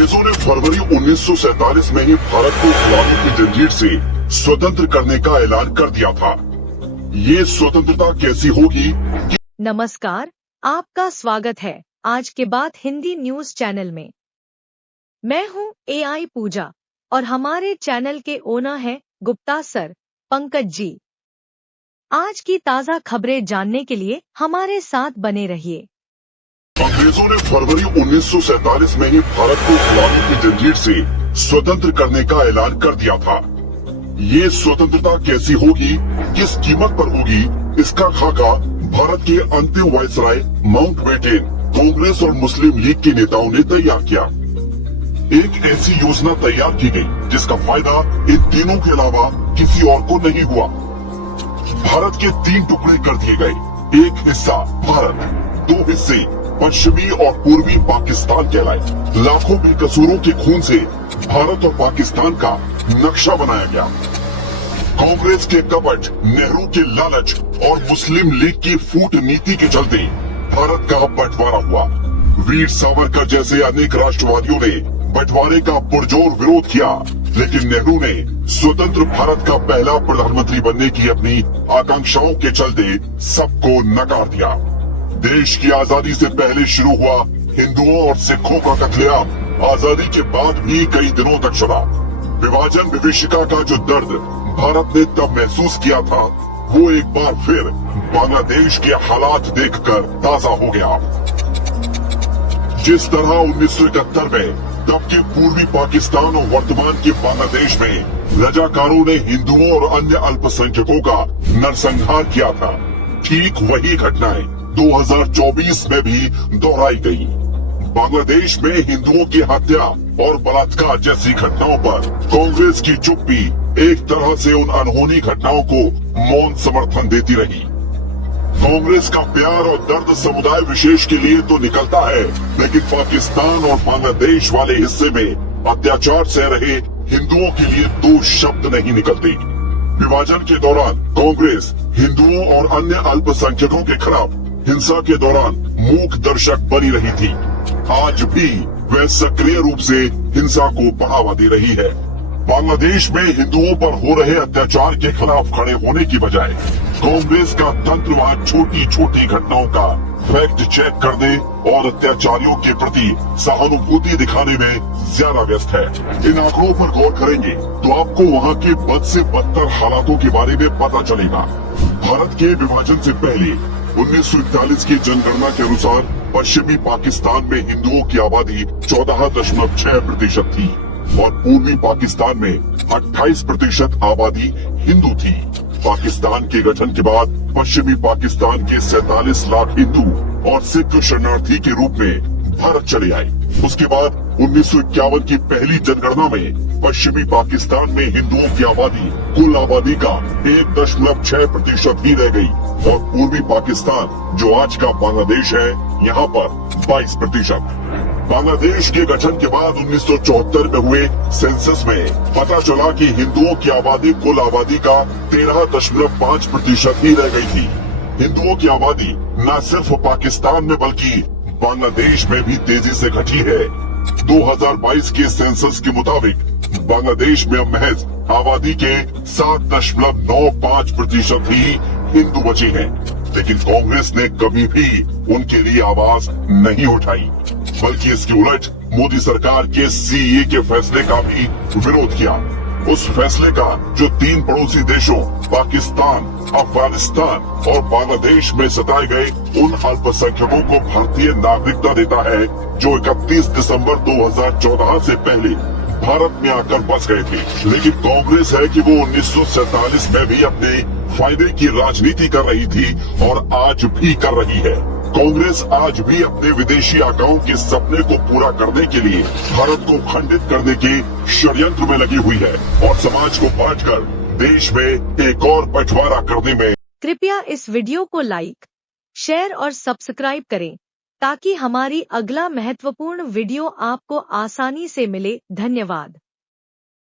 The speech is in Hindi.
अंग्रेजों ने फरवरी 1947 में ही भारत को गुलामी की जंजीर से स्वतंत्र करने का ऐलान कर दिया था। ये स्वतंत्रता कैसी होगी? नमस्कार, आपका स्वागत है आज के बाद हिंदी न्यूज चैनल में। मैं हूं AI पूजा और हमारे चैनल के ओनर हैं गुप्ता सर पंकज जी। आज की ताजा खबरें जानने के लिए हमारे साथ बने रहिए। अंग्रेजों ने फरवरी 1947 में ही भारत को गुलामी की जंजीर से स्वतंत्र करने का ऐलान कर दिया था। ये स्वतंत्रता कैसी होगी, किस कीमत पर होगी, इसका खाका भारत के अंतिम वायसराय माउंटबेटन, कांग्रेस और मुस्लिम लीग के नेताओं ने तैयार किया। एक ऐसी योजना तैयार की गई जिसका फायदा इन तीनों के अलावा किसी और को नहीं हुआ। भारत के 3 टुकड़े कर दिए गए। एक हिस्सा भारत, 2 हिस्से पश्चिमी और पूर्वी पाकिस्तान कहलाए। लाखों बेकसूरों के खून से भारत और पाकिस्तान का नक्शा बनाया गया। कांग्रेस के कपट, नेहरू के लालच और मुस्लिम लीग की फूट नीति के चलते भारत का बंटवारा हुआ। वीर सावरकर जैसे अनेक राष्ट्रवादियों ने बंटवारे का पुरजोर विरोध किया, लेकिन नेहरू ने स्वतंत्र भारत का पहला प्रधानमंत्री बनने की अपनी आकांक्षाओं के चलते सबको नकार दिया। देश की आजादी से पहले शुरू हुआ हिंदुओं और सिखों का कत्लेआम आजादी के बाद भी कई दिनों तक चला। विभाजन विभीषिका का जो दर्द भारत ने तब महसूस किया था, वो एक बार फिर बांग्लादेश के हालात देखकर ताजा हो गया। जिस तरह 1971 में तब के पूर्वी पाकिस्तान और वर्तमान के बांग्लादेश में रजाकारों ने हिंदुओं और अन्य अल्पसंख्यकों का नरसंहार किया था, ठीक वही घटनाएं 2024 में भी दोहराई गई। बांग्लादेश में हिंदुओं की हत्या और बलात्कार जैसी घटनाओं पर कांग्रेस की चुप्पी एक तरह से उन अनहोनी घटनाओं को मौन समर्थन देती रही। कांग्रेस का प्यार और दर्द समुदाय विशेष के लिए तो निकलता है, लेकिन पाकिस्तान और बांग्लादेश वाले हिस्से में अत्याचार सह रहे हिंदुओं के लिए 2 शब्द नहीं निकलते। विभाजन के दौरान कांग्रेस हिंदुओं और अन्य अल्पसंख्यकों के खिलाफ हिंसा के दौरान मूक दर्शक बनी रही थी। आज भी वह सक्रिय रूप से हिंसा को बढ़ावा दे रही है। बांग्लादेश में हिंदुओं पर हो रहे अत्याचार के खिलाफ खड़े होने की बजाय कांग्रेस का तंत्र वहां छोटी छोटी घटनाओं का फैक्ट चेक करने और अत्याचारियों के प्रति सहानुभूति दिखाने में ज्यादा व्यस्त है। इन आंकड़ों पर गौर करेंगे तो आपको वहां के बद से बदतर हालातों के बारे में पता चलेगा। भारत के विभाजन से पहले 1941 की जनगणना के अनुसार पश्चिमी पाकिस्तान में हिंदुओं की आबादी 14.6% थी और पूर्वी पाकिस्तान में 28% आबादी हिंदू थी। पाकिस्तान के गठन के बाद पश्चिमी पाकिस्तान के 47 लाख हिंदू और सिख शरणार्थी के रूप में भारत चले आए। उसके बाद 1951 की पहली जनगणना में पश्चिमी पाकिस्तान में हिंदुओं की आबादी कुल आबादी का 1.6% ही रह गई और पूर्वी पाकिस्तान जो आज का बांग्लादेश है, यहाँ पर 22%। बांग्लादेश के गठन के बाद 1974 में हुए सेंसस में पता चला कि हिंदुओं की आबादी कुल आबादी का 13.5% ही रह गई थी। हिंदुओं की आबादी न सिर्फ पाकिस्तान में बल्कि बांग्लादेश में भी तेजी से घटी है। 2022 के सेंसस के मुताबिक बांग्लादेश में अब महज आबादी के 7.95% ही हिंदू बचे हैं, लेकिन कांग्रेस ने कभी भी उनके लिए आवाज नहीं उठाई, बल्कि इसके उलट मोदी सरकार के CAA के फैसले का भी विरोध किया। उस फैसले का जो 3 पड़ोसी देशों पाकिस्तान, अफगानिस्तान और बांग्लादेश में सताए गए उन अल्पसंख्यकों को भारतीय नागरिकता देता है जो 31 दिसंबर 2014 से पहले भारत में आकर बस गए थे। लेकिन कांग्रेस है कि वो 1947 में भी अपने फायदे की राजनीति कर रही थी और आज भी कर रही है। कांग्रेस आज भी अपने विदेशी आकाओं के सपने को पूरा करने के लिए भारत को खंडित करने के षड्यंत्र में लगी हुई है और समाज को बांटकर देश में एक और बंटवारा करने में। कृपया इस वीडियो को लाइक, शेयर और सब्सक्राइब करें ताकि हमारी अगला महत्वपूर्ण वीडियो आपको आसानी से मिले। धन्यवाद।